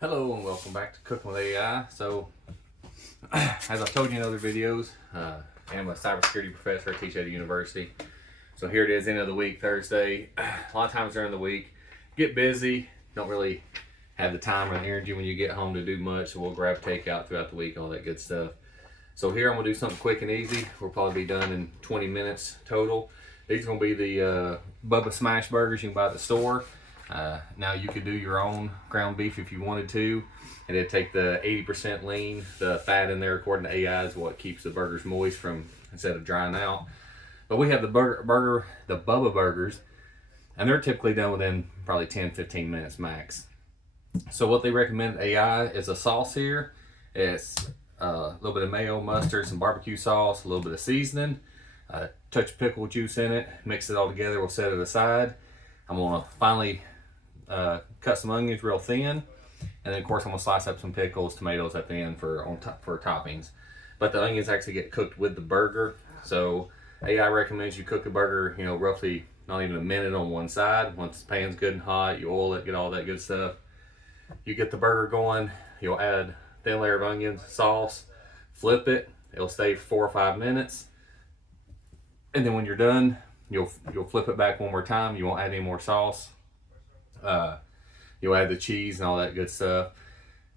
Hello and welcome back to Cooking with AI. So, as I've told you in other videos, I'm a cybersecurity professor. I teach at a university. So here it is, end of the week, Thursday. A lot of times during the week, get busy, don't really have the time or the energy when you get home to do much. So we'll grab takeout throughout the week, all that good stuff. So here I'm gonna do something quick and easy. We'll probably be done in 20 minutes total. These are gonna be the Bubba Smash Burgers you can buy at the store. Now you could do your own ground beef if you wanted to, and it'd take the 80% lean. The fat in there, according to AI, is what keeps the burgers moist from instead of drying out. But we have the Bubba Burgers, and they're typically done within probably 10-15 minutes max. So what they recommend at AI is a sauce here. It's a little bit of mayo, mustard, some barbecue sauce, a little bit of seasoning, a touch of pickle juice in it. Mix it all together. We'll set it aside. I'm gonna finally cut some onions real thin, and then of course I'm gonna slice up some pickles, tomatoes at the end for toppings. But the onions actually get cooked with the burger. So AI recommends you cook the burger, roughly not even a minute on one side. Once the pan's good and hot, you oil it, get all that good stuff. You get the burger going. You'll add thin layer of onions, sauce, flip it. It'll stay for 4 or 5 minutes, and then when you're done, you'll flip it back one more time. You won't add any more sauce. You'll add the cheese and all that good stuff.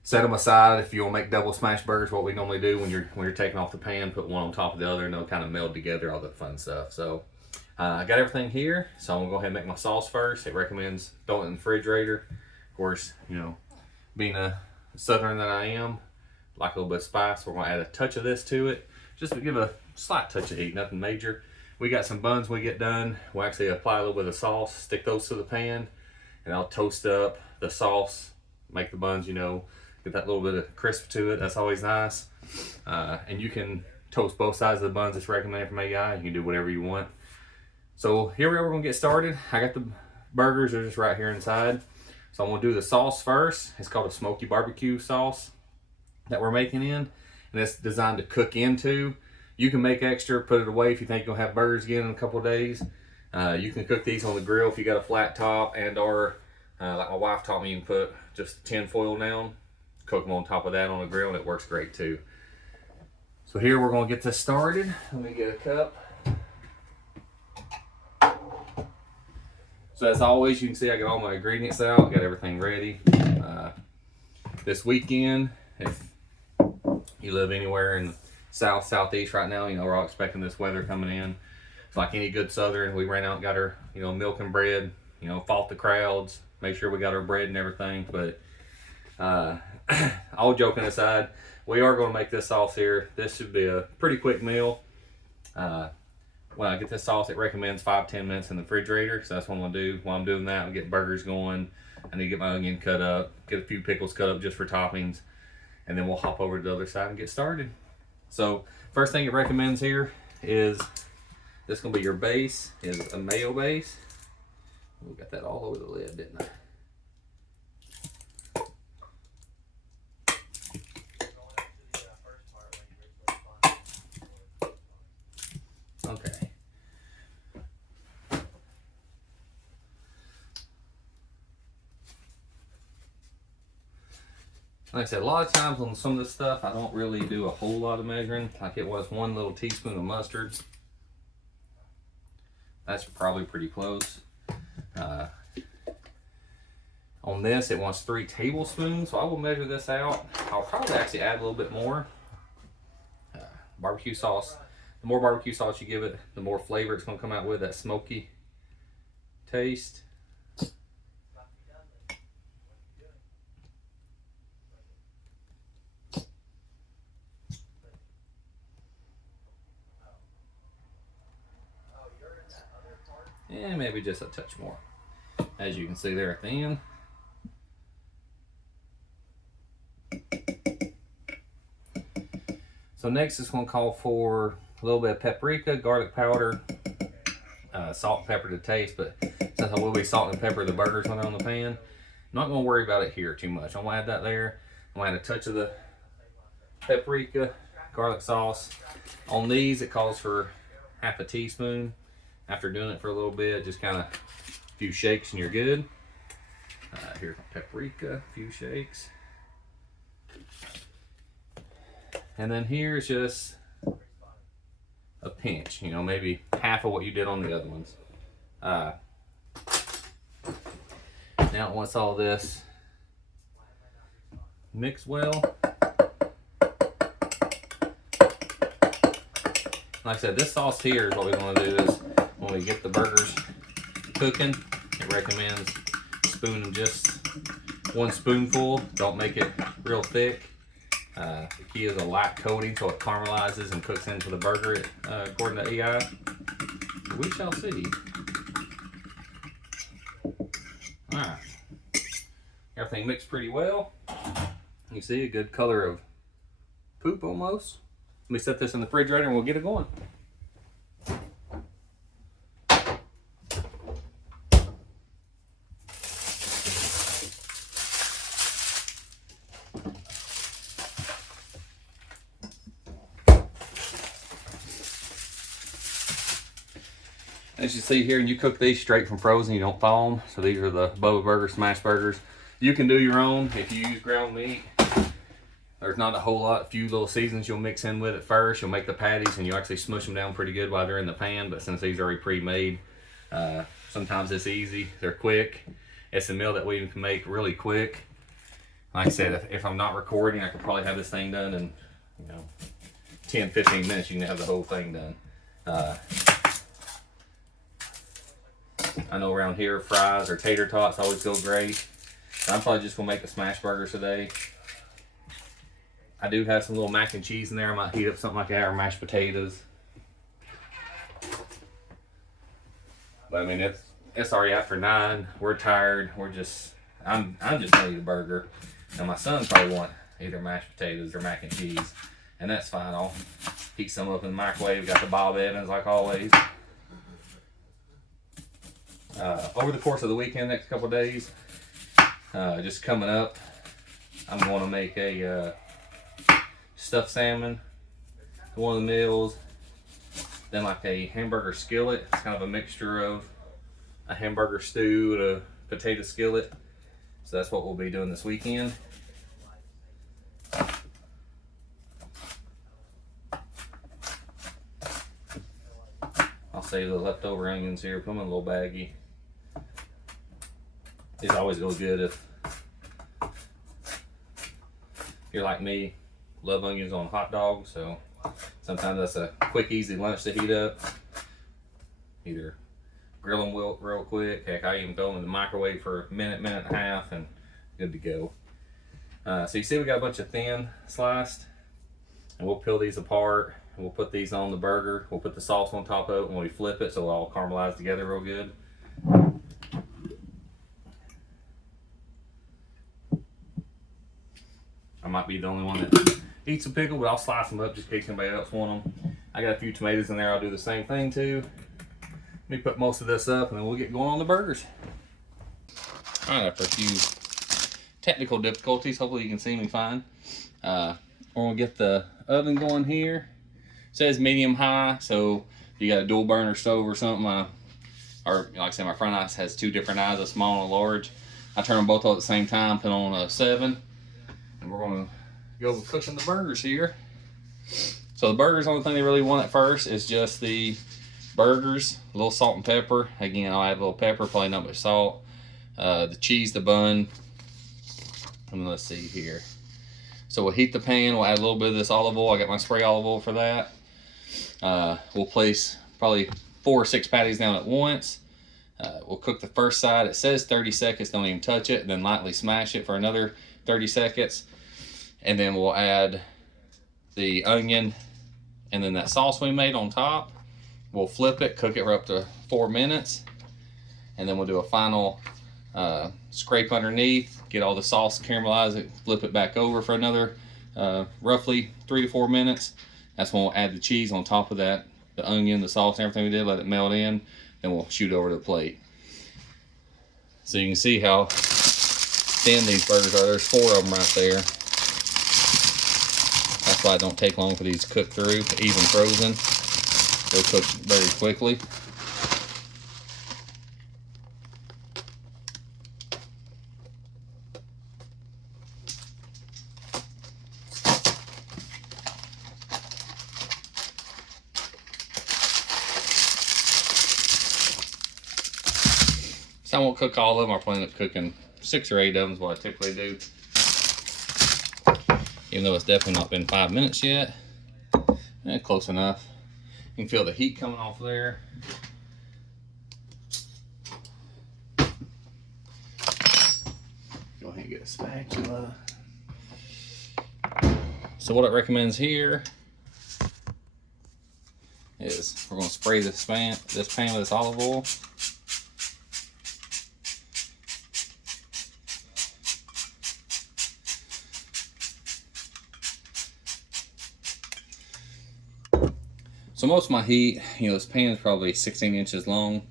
Set them aside. If you want to make double smash burgers, what we normally do when you're taking off the pan, put one on top of the other, and they'll kind of meld together, all that fun stuff. So I got everything here, so I'm gonna go ahead and make my sauce first. It recommends throwing it in the refrigerator. Of course, being a southern that I am, like a little bit of spice, we're gonna add a touch of this to it, just to give a slight touch of heat, nothing major. We got some buns we get done. We'll actually apply a little bit of sauce, stick those to the pan, and I'll toast up the sauce, make the buns, get that little bit of crisp to it. That's always nice. And you can toast both sides of the buns. It's recommended from AI. You can do whatever you want. So here we're gonna get started. I got the burgers, they're just right here inside. So I'm gonna do the sauce first. It's called a Smoky barbecue sauce that we're making in, and it's designed to cook into. You can make extra, put it away if you think you'll have burgers again in a couple of days. You can cook these on the grill if you got a flat top, and or like my wife taught me, you can put just tin foil down, cook them on top of that on the grill, and it works great too. So here we're gonna get this started. Let me get a cup. So as always, you can see I got all my ingredients out, got everything ready. This weekend, if you live anywhere in south, southeast right now, we're all expecting this weather coming in. It's like any good southern, we ran out and got our, milk and bread, fought the crowds, make sure we got our bread and everything. But all joking aside, we are going to make this sauce here. This should be a pretty quick meal. When I get this sauce, it recommends 5-10 minutes in the refrigerator. So that's what I'm going to do. While I'm doing that, I'll get burgers going. I need to get my onion cut up, get a few pickles cut up just for toppings, and then we'll hop over to the other side and get started. So first thing it recommends here is this gonna be your base, is a mayo base. We got that all over the lid, didn't I? Okay. Like I said, a lot of times on some of this stuff, I don't really do a whole lot of measuring. Like it was 1 little teaspoon of mustard. That's probably pretty close. On this, it wants 3 tablespoons, so I will measure this out. I'll probably actually add a little bit more. Barbecue sauce. The more barbecue sauce you give it, the more flavor it's going to come out with, that smoky taste. And maybe just a touch more, as you can see there at the end. So next it's going to call for a little bit of paprika, garlic powder, salt and pepper to taste. But since I will be salt and pepper the burgers when they're on the pan, I'm not going to worry about it here too much. I'm going to add that there. I'm going to add a touch of the paprika, garlic sauce. On these, it calls for half a teaspoon. After doing it for a little bit, just kind of a few shakes and you're good. Here's my paprika, a few shakes. And then here's just a pinch, you know, maybe half of what you did on the other ones. Now once all this mixed well, like I said, this sauce here is what we want to do is when we get the burgers cooking, it recommends spooning just 1 spoonful. Don't make it real thick. The key is a light coating so it caramelizes and cooks into the burger according to AI. We shall see. Alright. Everything mixed pretty well. You see a good color of poop almost. Let me set this in the refrigerator and we'll get it going. As you see here, and you cook these straight from frozen, you don't thaw them. So these are the Bubba Burger Smash Burgers. You can do your own if you use ground meat. There's not a whole lot, a few little seasons you'll mix in with it first. You'll make the patties and you actually smush them down pretty good while they're in the pan. But since these are already pre-made, sometimes it's easy. They're quick. It's a meal that we can make really quick. Like I said, if I'm not recording, I could probably have this thing done in 10, 15 minutes. You can have the whole thing done. I know around here, fries or tater tots always go great. I'm probably just gonna make the smash burgers today. I do have some little mac and cheese in there. I might heat up something like that or mashed potatoes. But I mean, it's already after 9. We're tired. I'm just ready to burger. And my son probably want either mashed potatoes or mac and cheese, and that's fine. I'll heat some up in the microwave. Got the Bob Evans like always. Over the course of the weekend, next couple of days, just coming up, I'm going to make a stuffed salmon, one of the meals, then like a hamburger skillet. It's kind of a mixture of a hamburger stew and a potato skillet. So that's what we'll be doing this weekend. I'll save the leftover onions here, put them in a little baggie. These always go good if you're like me, love onions on hot dogs, so sometimes that's a quick, easy lunch to heat up. Either grill them real quick. Heck, I even throw them in the microwave for a minute, minute and a half, and good to go. So you see we got a bunch of thin sliced, and we'll peel these apart, and we'll put these on the burger. We'll put the sauce on top of it when we flip it, so it'll all caramelize together real good. I might be the only one that eats a pickle, but I'll slice them up just in case anybody else want them. I got a few tomatoes in there. I'll do the same thing too. Let me put most of this up and then we'll get going on the burgers. All right, after a few technical difficulties, hopefully you can see me fine. We're gonna get the oven going here. It says medium high, so if you got a dual burner stove or something, or like I said, my front ice has 2 different eyes, a small and a large. I turn them both on at the same time, put on a 7. And we're gonna go cooking the burgers here. So the burgers, the only thing they really want at first is just the burgers, a little salt and pepper. Again, I'll add a little pepper, probably not much salt. The cheese, the bun, and let's see here. So we'll heat the pan, we'll add a little bit of this olive oil. I got my spray olive oil for that. We'll place probably 4 or 6 patties down at once. We'll cook the first side. It says 30 seconds, don't even touch it. Then lightly smash it for another 30 seconds. And then we'll add the onion and then that sauce we made on top. We'll flip it, cook it for up to 4 minutes. And then we'll do a final scrape underneath, get all the sauce caramelized it, flip it back over for another roughly 3 to 4 minutes. That's when we'll add the cheese on top of that, the onion, the sauce, and everything we did, let it melt in. Then we'll shoot over to the plate. So you can see how thin these burgers are. There's 4 of them right there. That's why it don't take long for these to cook through, even frozen. They'll cook very quickly. So I won't cook all of them. I'll plan on cooking 6 or 8 of them is what I typically do. Even though it's definitely not been 5 minutes yet. Close enough. You can feel the heat coming off there. Go ahead and get a spatula. So what it recommends here is we're going to spray this pan with this olive oil. So most of my heat, this pan is probably 16 inches long.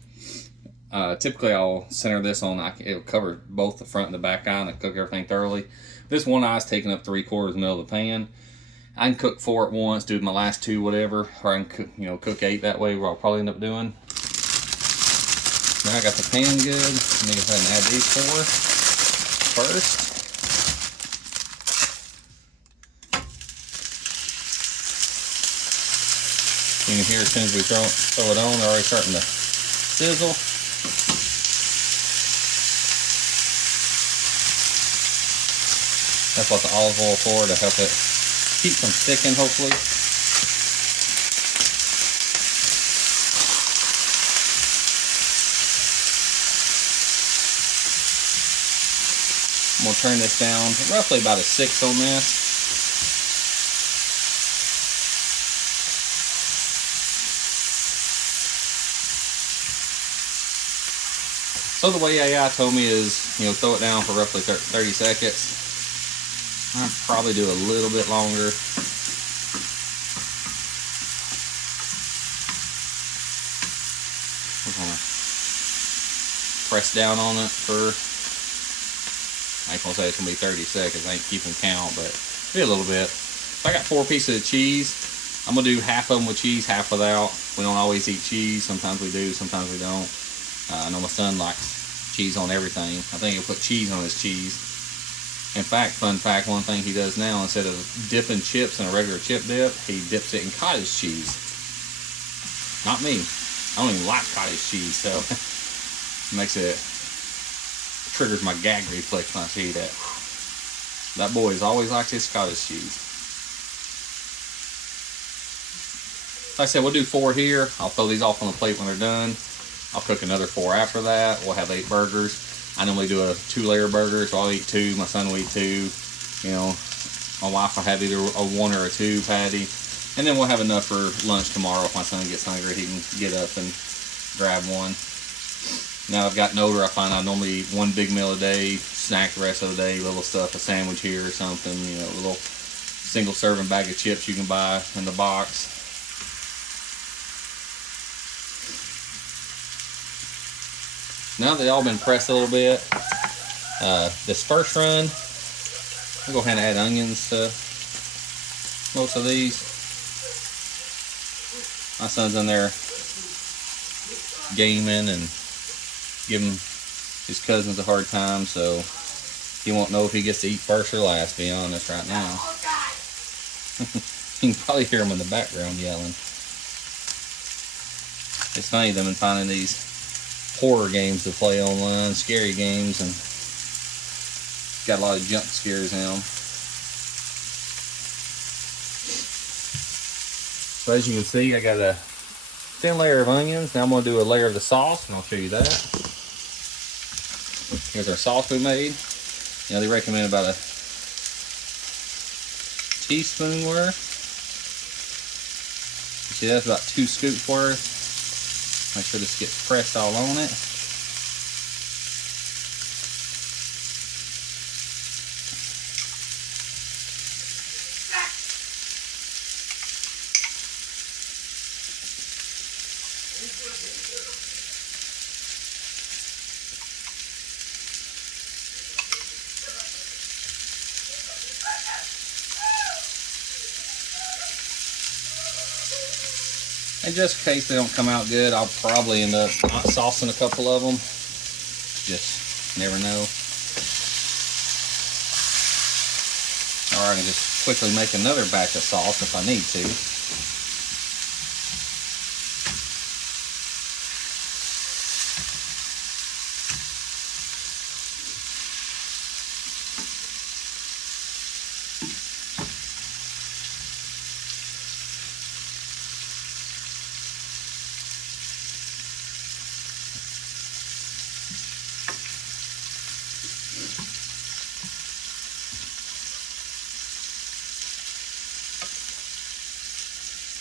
Typically I'll center this on, it'll cover both the front and the back eye and I cook everything thoroughly. This one eye is taking up 3/4 of the middle of the pan. I can cook 4 at once, do my last 2, whatever, or I can cook, cook 8 that way, what I'll probably end up doing. Now I got the pan good. Let me go ahead and add these 4 first. You can hear as soon as we throw it on, they're already starting to sizzle. That's what the olive oil for, to help it keep from sticking, hopefully. I'm going to turn this down roughly about a 6 on this. So the way AI told me is, throw it down for roughly 30 seconds. I'll probably do a little bit longer. We're gonna press down on it for, I ain't gonna say it's gonna be 30 seconds. I ain't keeping count, but maybe a little bit. So I got 4 pieces of cheese. I'm gonna do half of them with cheese, half without. We don't always eat cheese. Sometimes we do, sometimes we don't. I know my son likes cheese on everything. I think he'll put cheese on his cheese. In fact, fun fact, one thing he does now, instead of dipping chips in a regular chip dip, he dips it in cottage cheese. Not me. I don't even like cottage cheese, so makes it, triggers my gag reflex when I see that. That boy always likes his cottage cheese. Like I said, we'll do 4 here. I'll throw these off on the plate when they're done. I'll cook another 4 after that. We'll have 8 burgers. I normally do a 2-layer burger, so I'll eat 2. My son will eat 2. My wife will have either a 1 or a 2 patty. And then we'll have enough for lunch tomorrow. If my son gets hungry, he can get up and grab one. Now I've gotten older, I find I normally eat 1 big meal a day, snack the rest of the day, little stuff, a sandwich here or something, a little single serving bag of chips you can buy in the box. Now they've all been pressed a little bit, this first run, I'll go ahead and add onions to most of these. My son's in there gaming and giving his cousins a hard time, so he won't know if he gets to eat first or last, to be honest, right now. You can probably hear him in the background yelling. It's funny, they've been finding these horror games to play online, scary games, and got a lot of jump scares in them. So as you can see, I got a thin layer of onions. Now I'm going to do a layer of the sauce, and I'll show you that. Here's our sauce we made. They recommend about a teaspoon worth. You see, that's about 2 scoops worth. Make sure this gets pressed all on it. And just in case they don't come out good, I'll probably end up hot saucing a couple of them. Just never know. Or I can just quickly make another batch of sauce if I need to.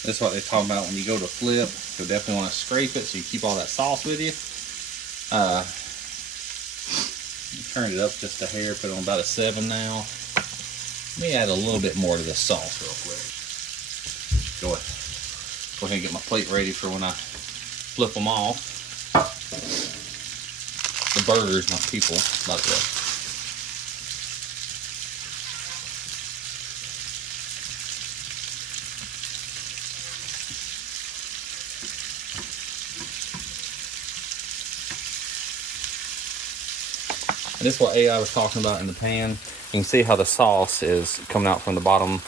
This is what they talk about when you go to flip. You'll definitely want to scrape it so you keep all that sauce with you. Turn it up just a hair, put it on about a 7 now. Let me add a little bit more to the sauce real quick. Go ahead and get my plate ready for when I flip them off. The burgers, not people, by the way. And this is what AI was talking about in the pan. You can see how the sauce is coming out from the bottom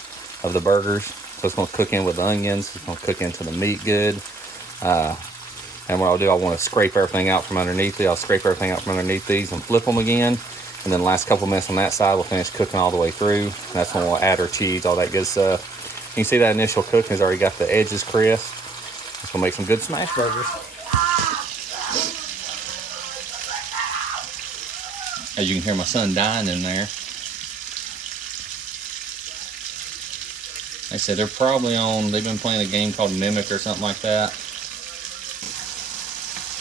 of the burgers. So it's going to cook in with the onions. It's going to cook into the meat good. And what I'll do, I want to scrape everything out from underneath it. I'll scrape everything out from underneath these and flip them again. And then the last couple minutes on that side, we'll finish cooking all the way through. And that's when we'll add our cheese, all that good stuff. You can see that initial cooking has already got the edges crisp. It's going to make some good smash burgers. As you can hear my son dying in there. Like I said, they're probably on, they've been playing a game called Mimic or something like that.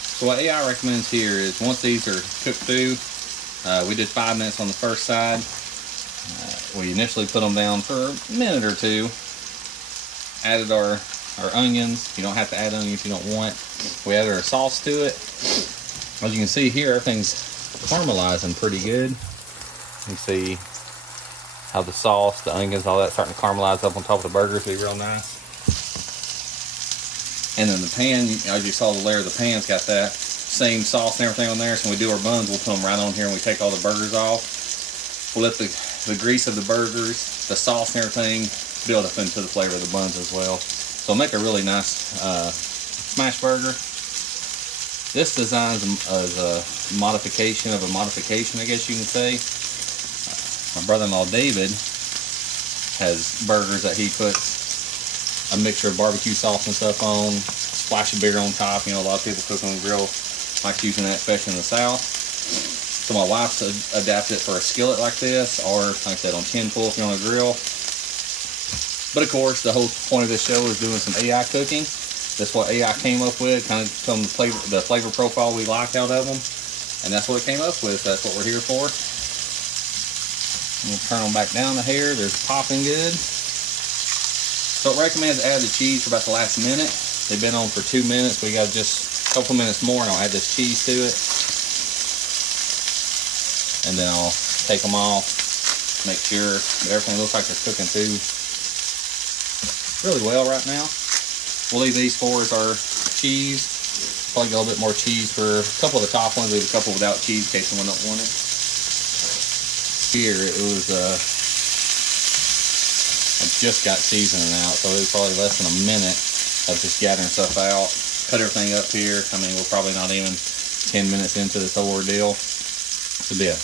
So what AI recommends here is once these are cooked through, we did 5 minutes on the first side. We initially put them down for a minute or two. Added our onions. You don't have to add onions if you don't want. We added our sauce to it. As you can see here, everything's caramelizing pretty good. You can see how the sauce, the onions, all that starting to caramelize up on top of the burgers. Be real nice. And then the pan, as you saw, the layer of the pan's got that same sauce and everything on there. So when we do our buns, we'll put them right on here and we take all the burgers off. We'll let the grease of the burgers, the sauce and everything build up into the flavor of the buns as well. So make a really nice smash burger. This design is a modification of a modification, I guess you can say. My brother-in-law David has burgers that he puts a mixture of barbecue sauce and stuff on, splash of beer on top. You know, a lot of people cook on the grill, like using that, especially in the South. So my wife's adapted it for a skillet like this, or like I said, on tin foil if you're on a grill. But of course, the whole point of this show is doing some AI cooking. That's what AI came up with, kind of some the flavor profile we like out of them. And that's what it came up with, so that's what we're here for. We'll turn them back down a hair. They're popping good. So it recommends add the cheese for about the last minute. They've been on for 2 minutes. We got just a couple minutes more and I'll add this cheese to it. And then I'll take them off, make sure that everything looks like they're cooking through really well right now. We'll leave these four as our cheese. Probably get a little bit more cheese for a couple of the top ones. Leave a couple without cheese in case someone don't want it. Here it was, I just got seasoning out, so it was probably less than a minute of just gathering stuff out. Cut everything up here. I mean, we're probably not even 10 minutes into this whole ordeal. This will be a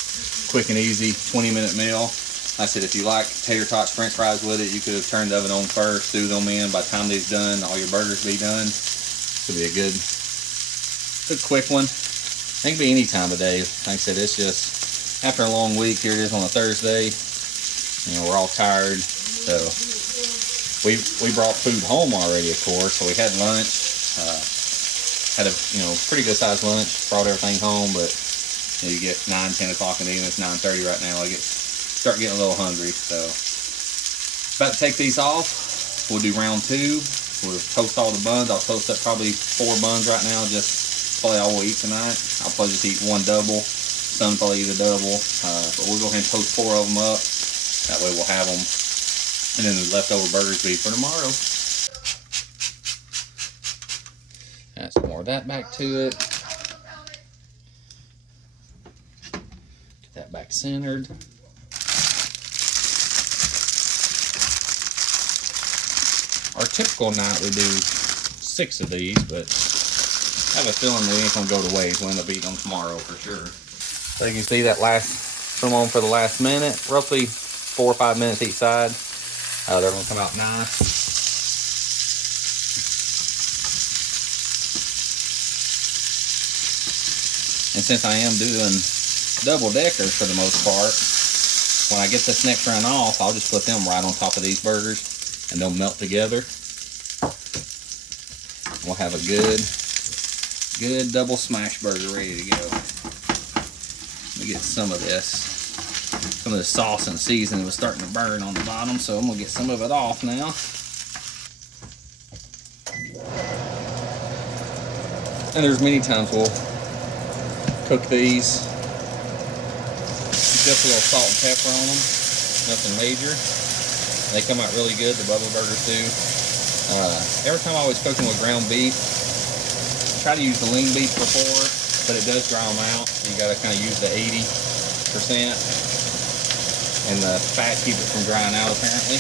quick and easy 20-minute meal. Like I said, if you like tater tots, french fries with it, you could have turned the oven on first, threw them in. By the time they's done, all your burgers will be done. This will be a good quick one. It can be any time of day. Like I said, it's just after a long week. Here it is on a Thursday. You know, we're all tired, so we brought food home already, of course. So we had lunch, had a pretty good sized lunch. Brought everything home, but you get 9-10 o'clock in the evening. It's 9:30 right now. I start getting a little hungry. So about to take these off. We'll do round 2. We'll toast all the buns. I'll toast up probably 4 buns right now. Just probably all we'll eat tonight. I'll probably just eat 1 double. Son probably eat a double. But we'll go ahead and toast 4 of them up. That way we'll have them. And then the leftover burgers be for tomorrow. Add some more of that back to it. Get that back centered. Our typical night we do 6 of these, but I have a feeling they ain't gonna go to waste. We'll end up eating them tomorrow for sure. So you can see that put them on for the last minute, roughly 4 or 5 minutes each side. They're gonna come out nice. And since I am doing double deckers for the most part, when I get this next run off, I'll just put them right on top of these burgers and they'll melt together. we'll have a good double smash burger ready to go. Let me get some of this. Some of the sauce and seasoning was starting to burn on the bottom, so I'm gonna get some of it off now. And there's many times we'll cook these, just a little salt and pepper on them, nothing major. They come out really good, the Bubba Burgers do. Every time I was cooking with ground beef, I try to use the lean beef before, but it does dry them out. You gotta kind of use the 80%, and the fat keeps it from drying out apparently.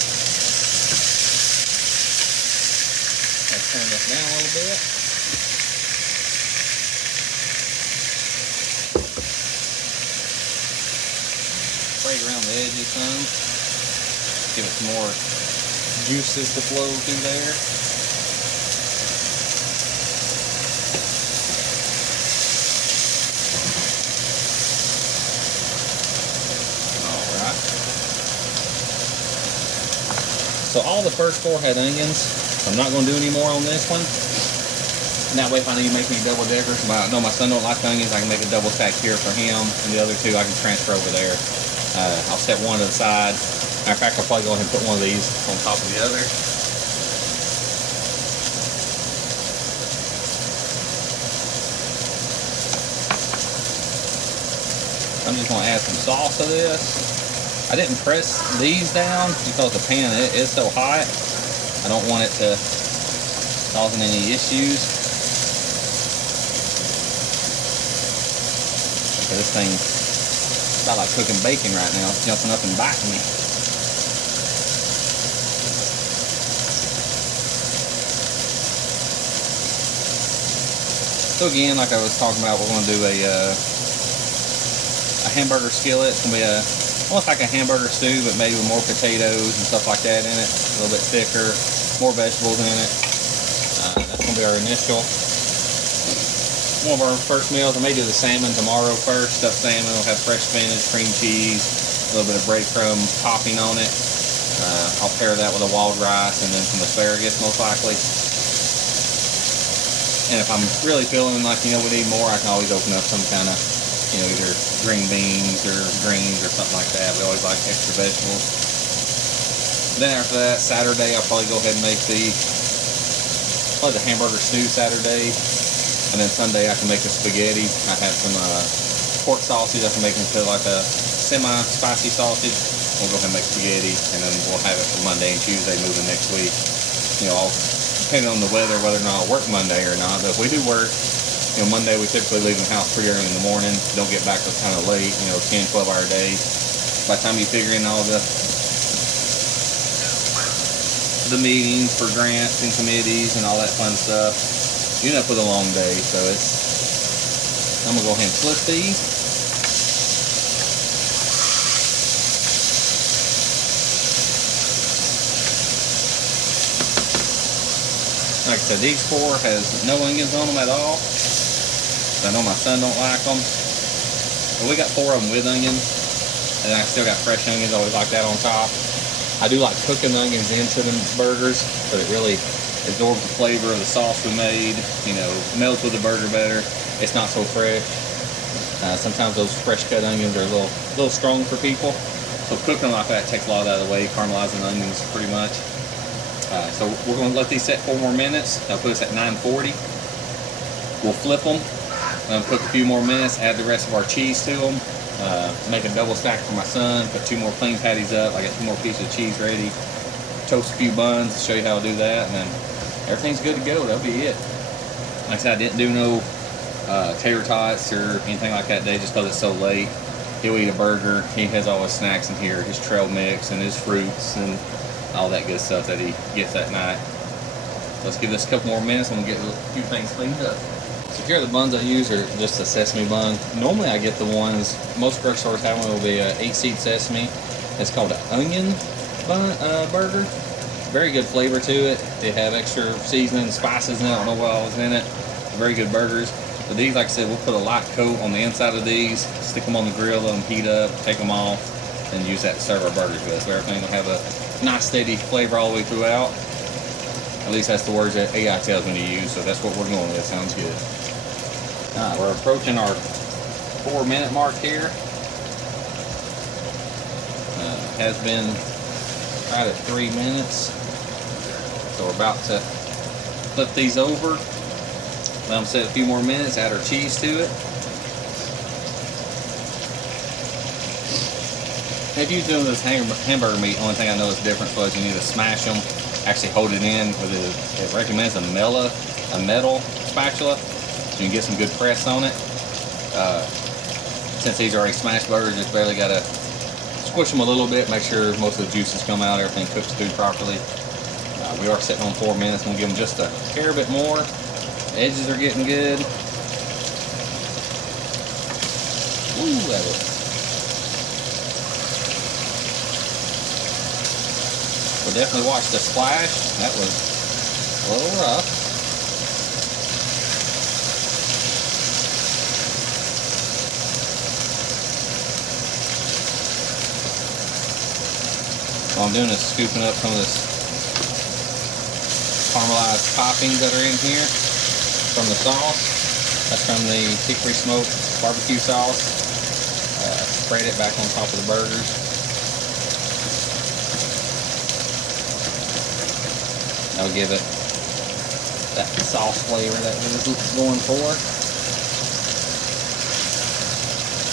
Let's turn this down a little bit. Spray around the edges some. Give it some more juices to flow through there. Alright. So all the first 4 had onions. I'm not going to do any more on this one. And that way if I need to make me double deckers, I know my son don't like onions, I can make a double stack here for him, and the other 2 I can transfer over there. I'll set one to the side. Matter of fact, I'll probably go ahead and put one of these on top of the other. I'm just going to add some sauce to this. I didn't press these down because the pan is so hot. I don't want it to cause any issues. This thing, it's not like cooking bacon right now. It's jumping up and biting me. So again, like I was talking about, we're going to do a hamburger skillet. It's going to be almost like a hamburger stew, but maybe with more potatoes and stuff like that in it. A little bit thicker, more vegetables in it. That's going to be our initial. One of our first meals. I may do the salmon tomorrow first. Stuffed salmon. We'll have fresh spinach, cream cheese, a little bit of breadcrumb topping on it. I'll pair that with a wild rice and then some asparagus most likely. And if I'm really feeling like, we need more, I can always open up some kind of, either green beans or greens or something like that. We always like extra vegetables. Then after that, Saturday, I'll probably go ahead and make the hamburger stew Saturday. And then Sunday I can make the spaghetti. I have some pork sausage. I can make into like a semi-spicy sausage. We'll go ahead and make spaghetti, and then we'll have it for Monday and Tuesday moving next week. All depending on the weather, whether or not I'll work Monday or not. But if we do work, Monday we typically leave the house pretty early in the morning. Don't get back till kind of late, 10, 12-hour days. By the time you figure in all the meetings for grants and committees and all that fun stuff, you end up with a long day. So I'm gonna go ahead and flip these. Like I said, these 4 has no onions on them at all. I know my son don't like them. But we got 4 of them with onions, and I still got fresh onions. Always like that on top. I do like cooking the onions into the burgers, so it really absorbs the flavor of the sauce we made. Melts with the burger better. It's not so fresh. Sometimes those fresh cut onions are a little strong for people. So cooking like that takes a lot out of the way. Caramelizing onions pretty much. So we're going to let these set 4 more minutes. I'll put us at 940. We'll flip them. Cook a few more minutes. Add the rest of our cheese to them. Make a double stack for my son. Put 2 more plain patties up. I got 2 more pieces of cheese ready. Toast a few buns to show you how to do that, and then everything's good to go. That'll be it. Like I said, I didn't do no tater tots or anything like that today just because it's so late. He'll eat a burger. He has all his snacks in here, his trail mix and his fruits and all that good stuff that he gets that night. Let's give this a couple more minutes and we'll get a few things cleaned up. So here, the buns I use are just a sesame bun. Normally I get the ones, most grocery stores have one, will be a 8-seed sesame. It's called an onion bun, burger. Very good flavor to it. They have extra seasoning, spices in it. I don't know what all is in it. Very good burgers. But these, like I said, we'll put a light coat on the inside of these, stick them on the grill, let them heat up, take them off, and use that to serve our burgers with. So everything will have a nice steady flavor all the way throughout. At least that's the words that AI tells me to use, so that's what we're going with. Sounds good. Alright, we're approaching our 4-minute mark here. Has been right at 3 minutes. So we're about to flip these over. Let them sit a few more minutes, add our cheese to it. If you're doing this hamburger meat, only thing I know is different was you need to smash them, actually hold it in with it recommends a metal spatula, so you can get some good press on it. Since these are already smashed burgers, just barely gotta squish them a little bit, make sure most of the juices come out, everything cooks through properly. We are sitting on 4 minutes. I'm gonna give them just a hair bit more. The edges are getting good. Ooh, that is. We'll definitely watch the splash. That was a little rough. What I'm doing is scooping up some of this caramelized toppings that are in here from the sauce. That's from the hickory smoked barbecue sauce. Spread it back on top of the burgers. That'll give it that sauce flavor that we're going for.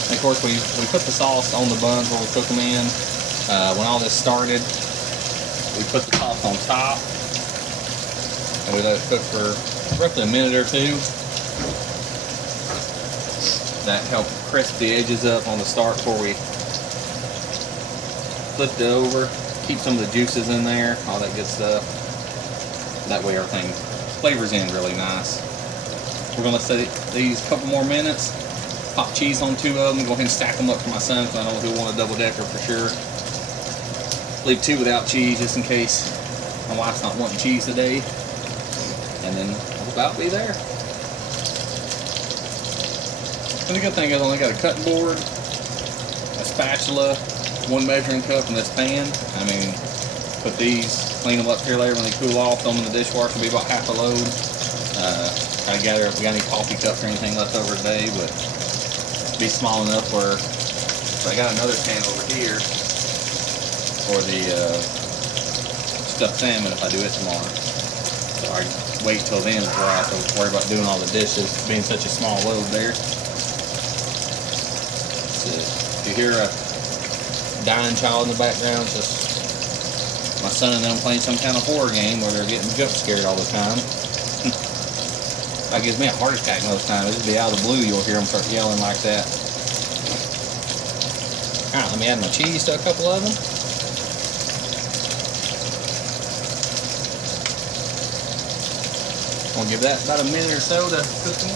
And of course, we put the sauce on the buns where we cook them in. When all this started, we put the sauce on top and we let it cook for roughly a minute or two. That helped crisp the edges up on the start before we flipped it over. Keep some of the juices in there, all that good stuff. That way everything flavors in really nice. We're going to set these a couple more minutes. Pop cheese on 2 of them. Go ahead and stack them up for my son because I know he'll want a double decker for sure. Leave 2 without cheese just in case my wife's not wanting cheese today. And then I'll about be there. And the good thing is I only got a cutting board, a spatula, 1 measuring cup, and this pan. I mean, put these, clean them up here later when they cool off, throw them in the dishwasher, be about half a load. Try to gather if we got any coffee cups or anything left over today, but be small enough where, so I got another pan over here for the stuffed salmon if I do it tomorrow. So I wait till then before I have to worry about doing all the dishes, being such a small load there. So if you hear a dying child in the background, it's just my son and them playing some kind of horror game where they're getting jump scared all the time. That gives me a heart attack most times. It'll be out of the blue, you'll hear them start yelling like that. Alright, let me add my cheese to a couple of them. I'll give that about a minute or so to cook in.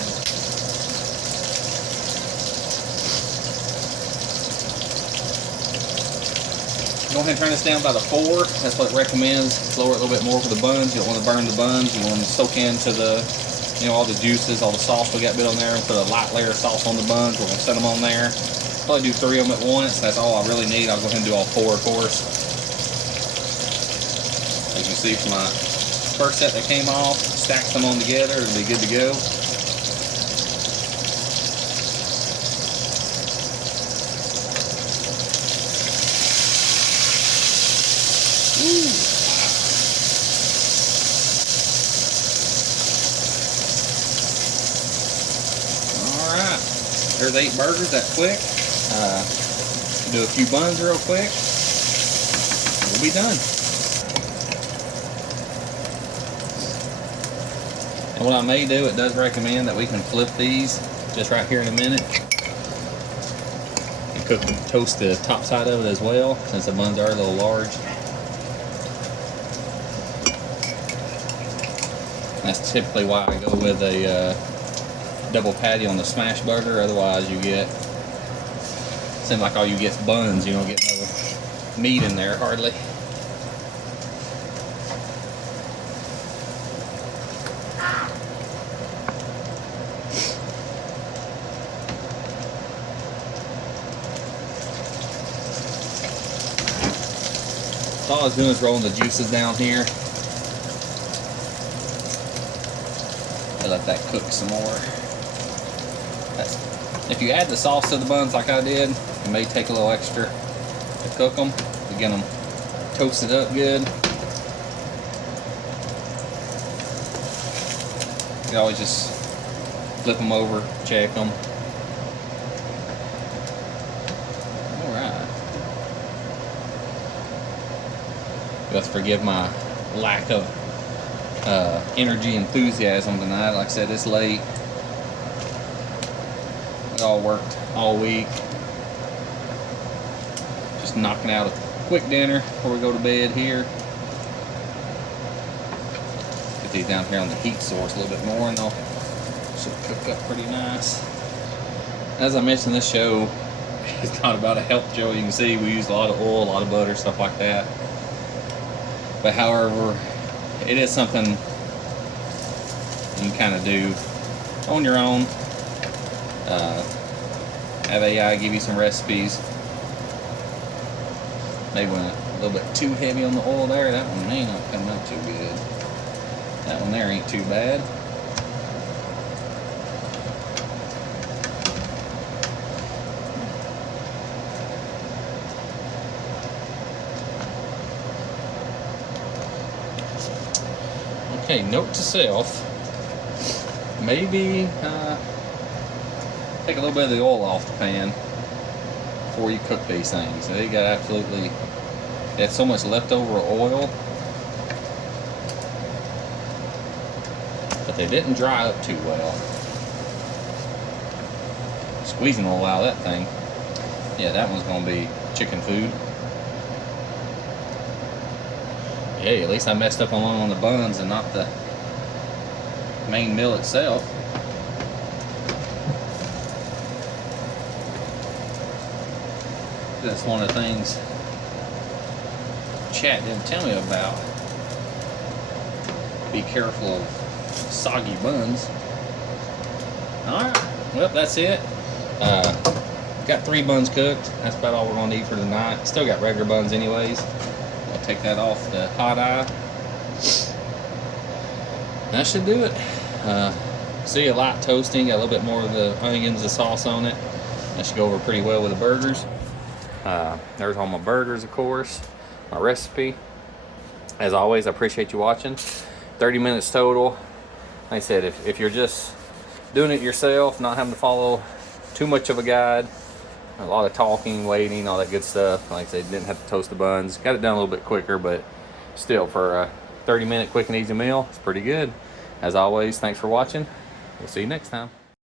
Go ahead and turn this down by the 4. That's what it recommends. Lower it a little bit more for the buns. You don't want to burn the buns. You want them to soak into the, all the juices, all the sauce we got bit on there. And put a light layer of sauce on the buns. We're going to set them on there. Probably do 3 of them at once. That's all I really need. I'll go ahead and do all 4, of course. As you see from my first set that came off, stack them on together. It'll be good to go. Alright, there's 8 burgers that quick. Do a few buns real quick. We'll be done. And what I may do, it does recommend that we can flip these just right here in a minute. And toast the top side of it as well, since the buns are a little large. That's typically why I go with a double patty on the smash burger. Otherwise you get, seems like all you get is buns, you don't get no meat in there hardly. So all I was doing is rolling the juices down here. let that cook some more. If you add the sauce to the buns like I did, it may take a little extra to cook them to get them toasted up good. You always just flip them over, check them. Alright. You have to forgive my lack of energy, enthusiasm tonight. Like I said, it's late. We all worked all week. Just knocking out a quick dinner before we go to bed here. Get these down here on the heat source a little bit more and they'll should cook up pretty nice. As I mentioned, this show is not about a health show. You can see we use a lot of oil, a lot of butter, stuff like that. But however, it is something you can kind of do on your own. Have AI give you some recipes. Maybe went a little bit too heavy on the oil there. That one may not come out too good. That one there ain't too bad. Okay, note to self, maybe take a little bit of the oil off the pan before you cook these things. They got absolutely, they have so much leftover oil, but they didn't dry up too well. Squeezing oil out of that thing, yeah, that one's gonna be chicken food. Hey, at least I messed up on the buns and not the main meal itself. That's one of the things chat didn't tell me about. Be careful of soggy buns. Alright, well that's it. Got 3 buns cooked. That's about all we're gonna need for tonight. Still got regular buns anyways. I'll take that off the hot eye. That should do it. See a light toasting, got a little bit more of the onions, the sauce on it. That should go over pretty well with the burgers. There's all my burgers, of course, my recipe. As always, I appreciate you watching. 30 minutes total. Like I said, if you're just doing it yourself, not having to follow too much of a guide, a lot of talking, waiting, all that good stuff. Like I said, didn't have to toast the buns. Got it done a little bit quicker, but still, for a 30-minute quick and easy meal, it's pretty good. As always, thanks for watching. We'll see you next time.